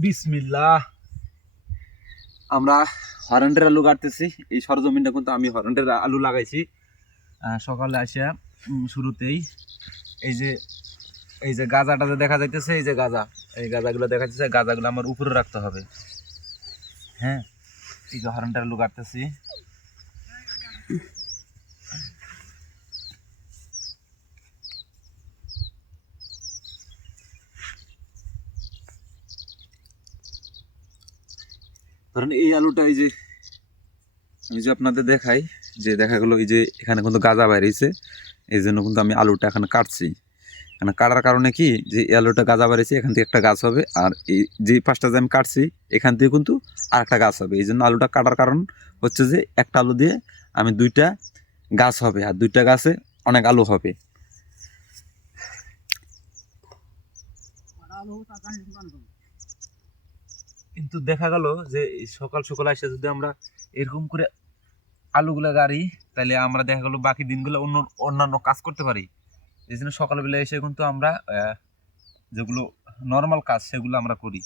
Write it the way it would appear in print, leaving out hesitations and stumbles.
বিসমিল্লাহ। আমরা হরেন্ডের আলু কাটতেছি। এই সরজমিনটা কিন্তু আমি হরেন্ডের আলু লাগাইছি সকালে আসিয়া। শুরুতেই এই যে এই যে গাজাটা যে দেখা যাইতেছে, এই যে গাজা, এই গাজাগুলো দেখা যাচ্ছে, গাজাগুলো আমার উপরে রাখতে হবে। হ্যাঁ, এই যে হরেন্ডের আলু কাটতেছি। ধরেন এই আলুটা, এই যে আমি যে আপনাদের দেখাই, যে দেখা গেলো এই যে এখানে কিন্তু গাজা বাইরেছে, এই জন্য কিন্তু আমি আলুটা এখানে কাটছি। এখানে কাটার কারণে কি, যে এই আলুটা গাজা বাইরেছে, এখান থেকে একটা গাছ হবে, আর এই যে পাঁচটা যে আমি কাটছি এখান থেকে কিন্তু আর একটা গাছ হবে। এই জন্য আলুটা কাটার কারণ হচ্ছে যে একটা আলু দিয়ে আমি দুইটা গাছ হবে, আর দুইটা গাছে অনেক আলু হবে। কিন্তু দেখা গেল যে সকাল সকাল এসে যদি আমরা এরকম করে আলুগুলো গাড়ি, তাহলে আমরা দেখা গেলো বাকি দিনগুলো অন্যান্য কাজ করতে পারি। এই জন্য সকালবেলা এসে কিন্তু আমরা যেগুলো নর্মাল কাজ সেগুলো আমরা করি।